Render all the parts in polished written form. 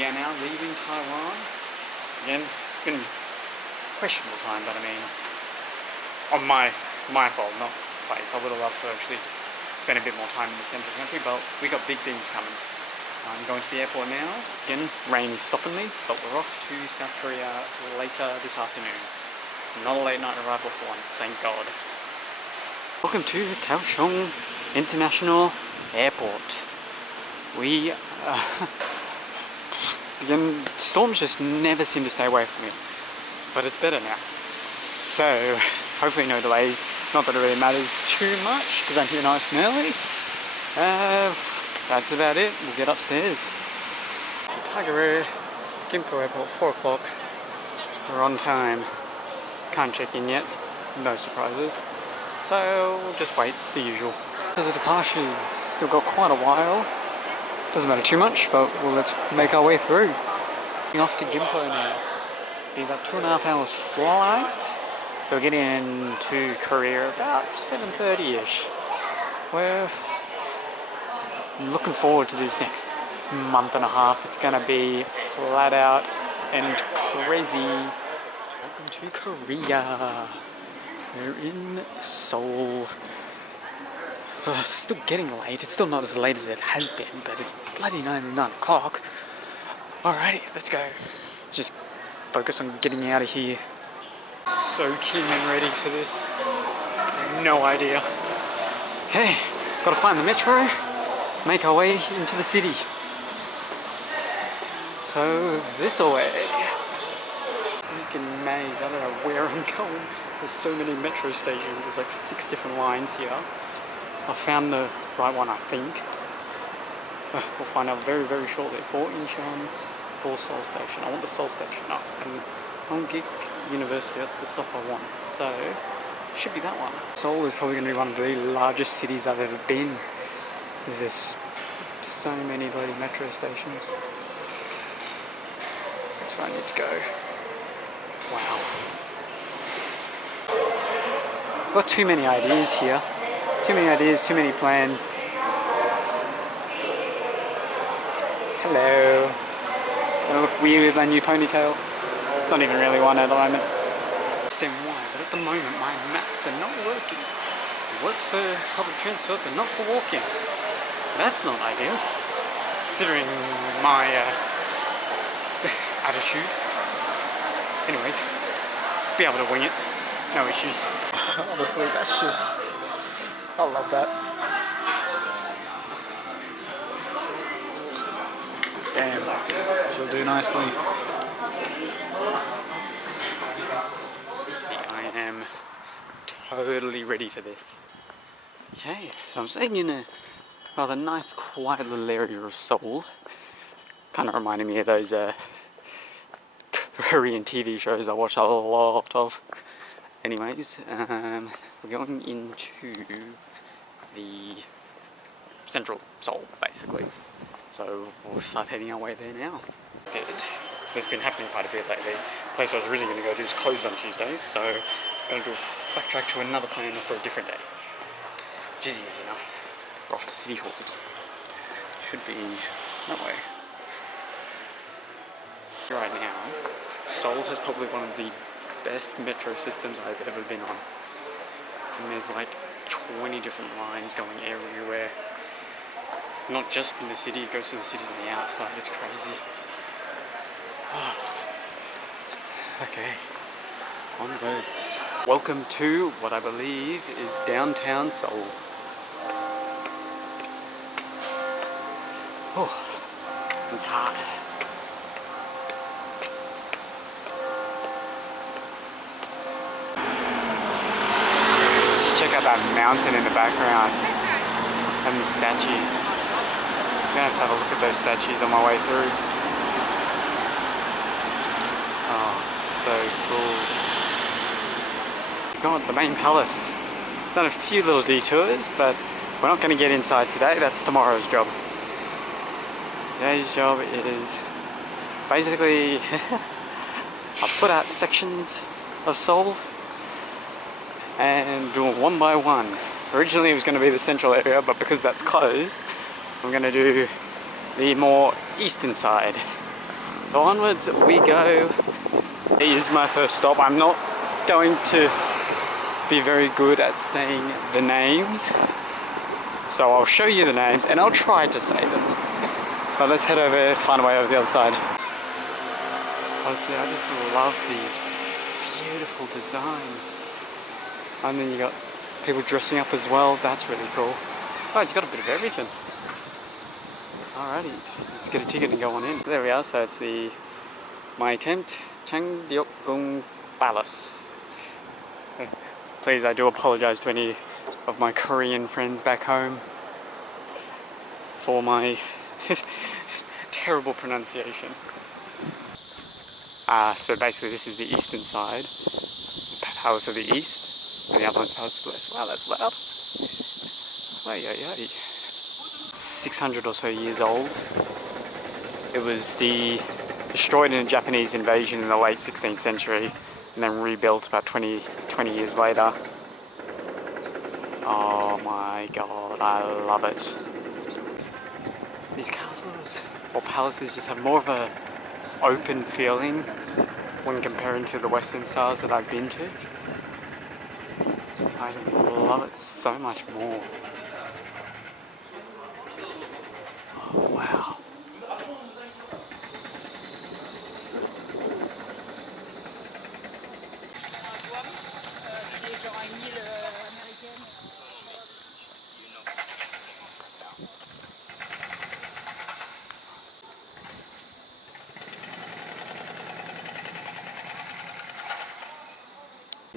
we are now leaving Taiwan. Again, it's been questionable time, but I mean, on my fault, not place. I would have loved to actually spend a bit more time in the centre of the country, but we got big things coming. I'm going to the airport now. Again, rain is stopping me, but we're off to South Korea later this afternoon. Not a late night arrival for once, thank God. Welcome to Kaohsiung International Airport. We again, storms just never seem to stay away from me, but it's better now. So hopefully no delays. Not that it really matters too much because I'm here nice and early. That's about it. We'll get upstairs. So Tiger Gimpo Airport, 4 o'clock. We're on time. Can't check in yet. No surprises. So we'll just wait, the usual. So the departures still got quite a while. Doesn't matter too much, but well, let's make our way through. Off to Gimpo now. Be about 2.5 hours flight. So we're getting into Korea about 7:30ish. We're looking forward to this next month and a half. It's gonna be flat out and crazy. Welcome to Korea. We're in Seoul. Still getting late. It's still not as late as it has been, but it's bloody 9 o'clock. Alrighty, let's go. Just focus on getting out of here. So keen and ready for this. No idea. Okay, gotta find the metro, make our way into the city. So this way. Freaking maze, I don't know where I'm going. There's so many metro stations, there's like 6 different lines here. I found the right one, I think. We'll find out very, very shortly. 4 Incheon, 4 Seoul Station. I want the Seoul Station up. And Hongik University, that's the stop I want. So, should be that one. Seoul is probably going to be one of the largest cities I've ever been. There's so many bloody metro stations. That's where I need to go. Wow. Got too many ideas here. Too many ideas, too many plans. Hello. Gonna look weird with my new ponytail. It's not even really one at the moment. I understand why, but at the moment my maps are not working. It works for public transport, but not for walking. That's not ideal, considering my attitude. Anyways, be able to wing it. No issues. Honestly, that's just... I love that. Damn, she'll do nicely. I am totally ready for this. Okay, so I'm staying in a rather nice, quiet little area of Seoul. Kind of reminded me of those Korean TV shows I watch a lot of. Anyways, we're going into the central Seoul, basically. So we'll start heading our way there now. There's been happening quite a bit lately. The place I was originally going to go to is closed on Tuesdays, so I'm going to do a backtrack to another plan for a different day. Which is easy enough. We're off to City Halls. Should be that way. Right now, Seoul has probably one of the best metro systems I've ever been on. And there's like 20 different lines going everywhere. Not just in the city, it goes to the cities on the outside. It's crazy. Okay, onwards. Welcome to what I believe is downtown Seoul. Oh, it's hot. Check out that mountain in the background and the statues. I'm gonna have to have a look at those statues on my way through. Oh, so cool. God, the main palace. Done a few little detours, but we're not gonna get inside today. That's tomorrow's job. Today's job is basically I'll put out sections of Seoul and do it one by one. Originally it was going to be the central area, but because that's closed, I'm going to do the more eastern side. So onwards we go. It is my first stop. I'm not going to be very good at saying the names. So I'll show you the names and I'll try to say them. But let's head over, find a way over the other side. Honestly, I just love these beautiful designs. And then you got people dressing up as well. That's really cool. Oh, it's got a bit of everything. Alrighty, let's get a ticket and go on in. There we are. So it's the my attempt Changdeokgung Palace. Please, I do apologize to any of my Korean friends back home for my terrible pronunciation. So basically this is the eastern side, the Palace of the East, and the other one's Palace of the West. Wow, that's loud. 600 or so years old. It was destroyed in a Japanese invasion in the late 16th century and then rebuilt about 20 years later. Oh my god, I love it. These castles or palaces just have more of a open feeling when comparing to the Western styles that I've been to. I just love it so much more. Oh, wow.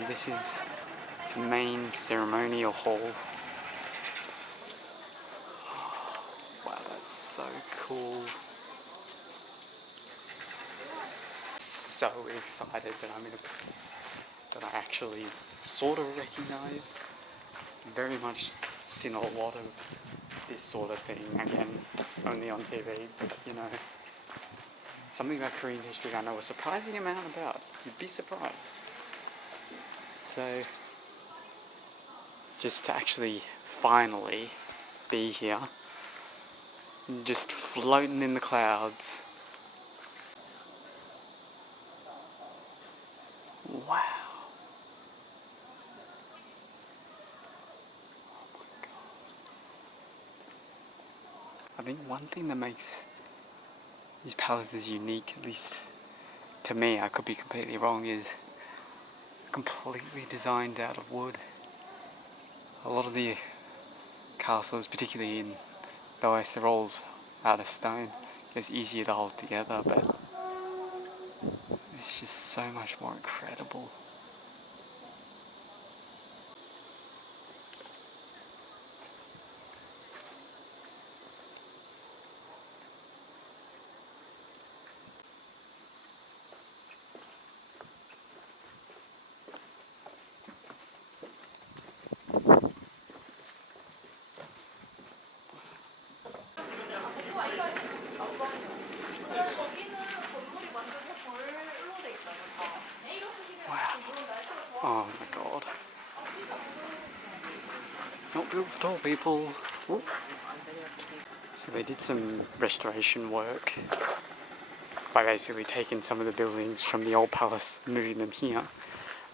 This is the main ceremonial hall. Wow, that's so cool. So excited that I'm in a place that I actually sort of recognize. Very much seen a lot of this sort of thing, again, only on TV, but you know, something about Korean history I know a surprising amount about. You'd be surprised. So, just to actually finally be here, just floating in the clouds. Wow. Oh my god. I think one thing that makes these palaces unique, at least to me, I could be completely wrong, is completely designed out of wood. A lot of the castles, particularly in the West, they're all out of stone. It's easier to hold together, but it's just so much more incredible. Oh my god. Not built for tall people. Whoop. So they did some restoration work by basically taking some of the buildings from the old palace, moving them here.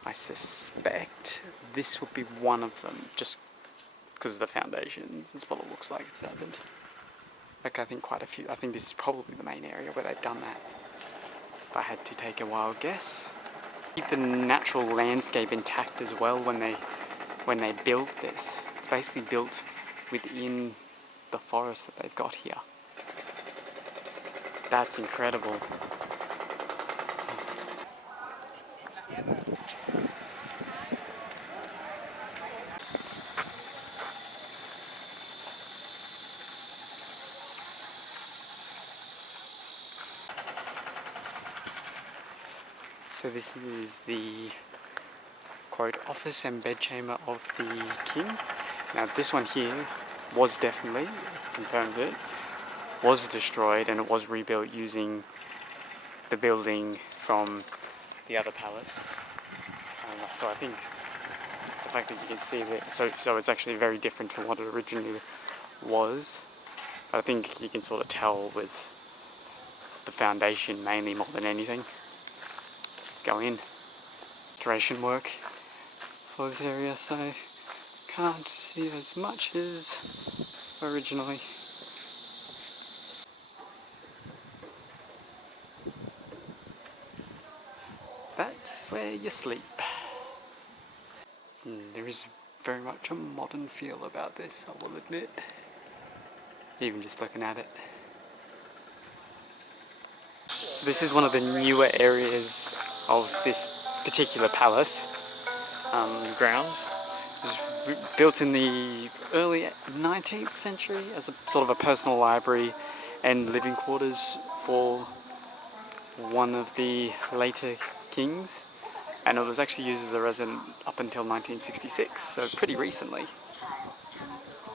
I suspect this would be one of them, just because of the foundations. That's what it looks like it's happened. Like I think quite a few. I think this is probably the main area where they've done that. If I had to take a wild guess. Keep the natural landscape intact as well when they built this. It's basically built within the forest that they've got here. That's incredible. So this is the quote office and bedchamber of the king. Now this one here was definitely, confirmed it, was destroyed and it was rebuilt using the building from the other palace. So I think the fact that you can see that, so it's actually very different from what it originally was. I think you can sort of tell with the foundation mainly more than anything. Let's go in. Restoration work for this area, so can't see as much as originally. That's where you sleep. There is very much a modern feel about this, I will admit. Even just looking at it. This is one of the newer areas of this particular palace grounds. It was built in the early 19th century as a sort of a personal library and living quarters for one of the later kings, and it was actually used as a residence up until 1966, so pretty recently,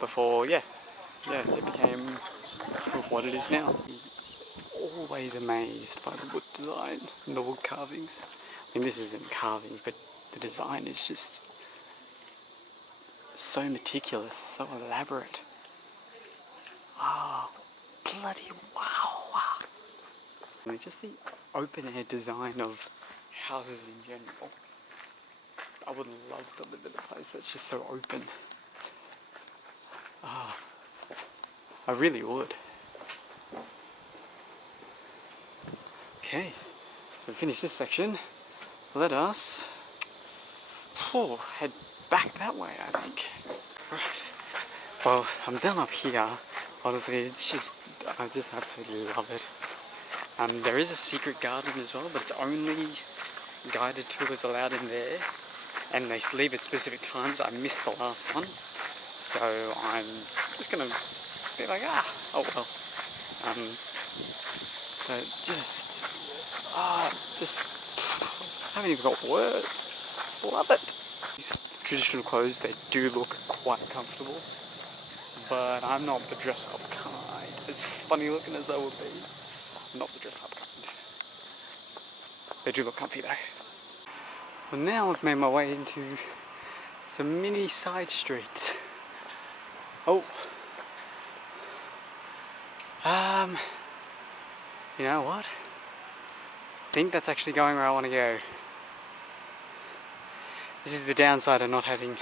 before it became what it is now. Always amazed by the wood design and the wood carvings. I mean, this isn't carving, but the design is just so meticulous, so elaborate. Oh, bloody wow! I mean, just the open air design of houses in general. I would love to live in a place that's just so open. I really would. Okay, so we finished this section. Let us head back that way, I think. Right. Well, I'm done up here. Honestly, it's just, I just absolutely love it. There is a secret garden as well, but it's only guided tours allowed in there, and they leave at specific times. I missed the last one, so I'm just gonna be like, oh well. But just I haven't even got words. Just love it. Traditional clothes, they do look quite comfortable, but I'm not the dress-up kind. As funny looking as I would be, I'm not the dress-up kind. They do look comfy though. Well, now I've made my way into some mini side streets. Oh. You know what? I think that's actually going where I want to go. This is the downside of not having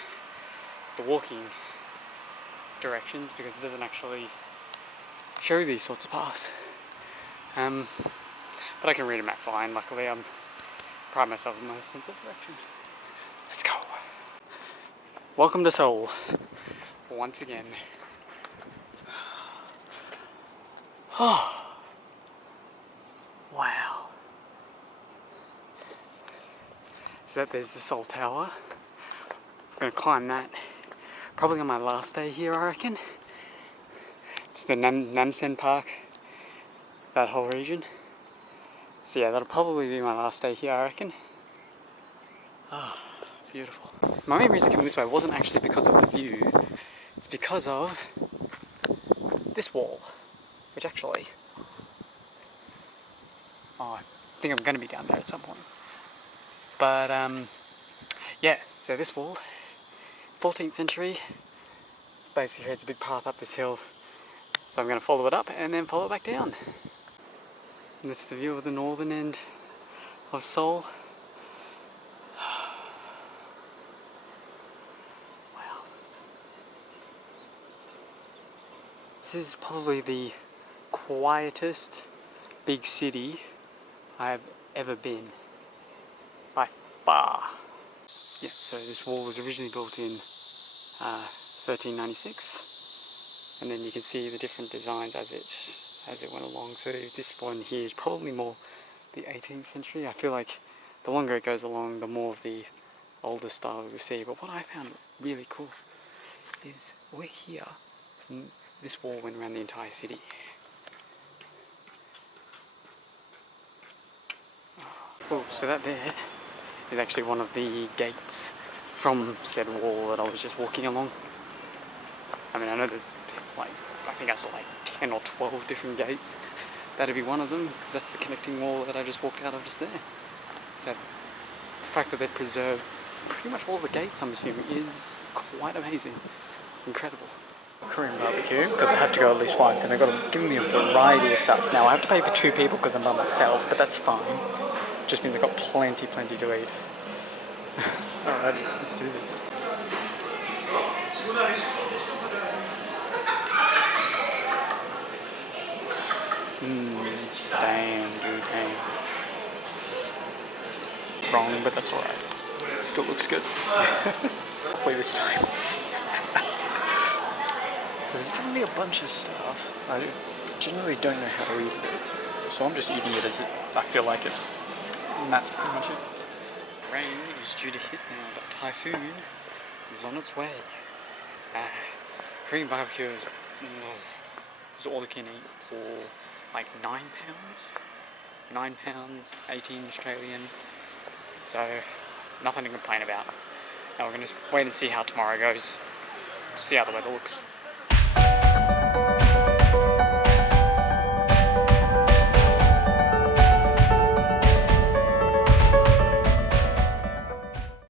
the walking directions, because it doesn't actually show these sorts of paths. But I can read a map fine, luckily. I pride myself in my sense of direction. Let's go. Welcome to Seoul, once again. Oh. Wow. So there's the Seoul Tower. I'm going to climb that probably on my last day here, I reckon. It's the Namsan Park, that whole region. So yeah, that'll probably be my last day here, I reckon. Oh, beautiful. My main reason coming this way wasn't actually because of the view, it's because of this wall, which actually, I think I'm going to be down there at some point. But yeah, so this wall, 14th century, basically creates a big path up this hill. So I'm going to follow it up and then follow it back down. And that's the view of the northern end of Seoul. Wow. This is probably the quietest big city I've ever been, by far. Yeah, so this wall was originally built in 1396, and then you can see the different designs as it went along. So this one here is probably more the 18th century. I feel like the longer it goes along, the more of the older style we see. But what I found really cool is we're here, and this wall went around the entire city. Oh, so that there is actually one of the gates from said wall that I was just walking along. I mean, I know there's like, I think I saw like 10 or 12 different gates. That'd be one of them, because that's the connecting wall that I just walked out of just there. So the fact that they preserved pretty much all the gates, I'm assuming, is quite amazing. Incredible. Korean barbecue because I have to go at least once, and they've got to give me a variety of stuff. Now I have to pay for 2 people because I'm by myself, but that's fine. Just means I've got plenty to eat. Alright, let's do this. Damn, dude, damn. Wrong, but that's alright. Still looks good. Hopefully this time. So there's giving me a bunch of stuff. I generally don't know how to eat it, so I'm just eating it as I feel like it. And that's pretty much it. Rain is due to hit now, but typhoon is on its way. Korean barbecue is all you can eat for like £9. £9, 18 Australian. So nothing to complain about. Now we're going to wait and see how tomorrow goes. See how the weather looks.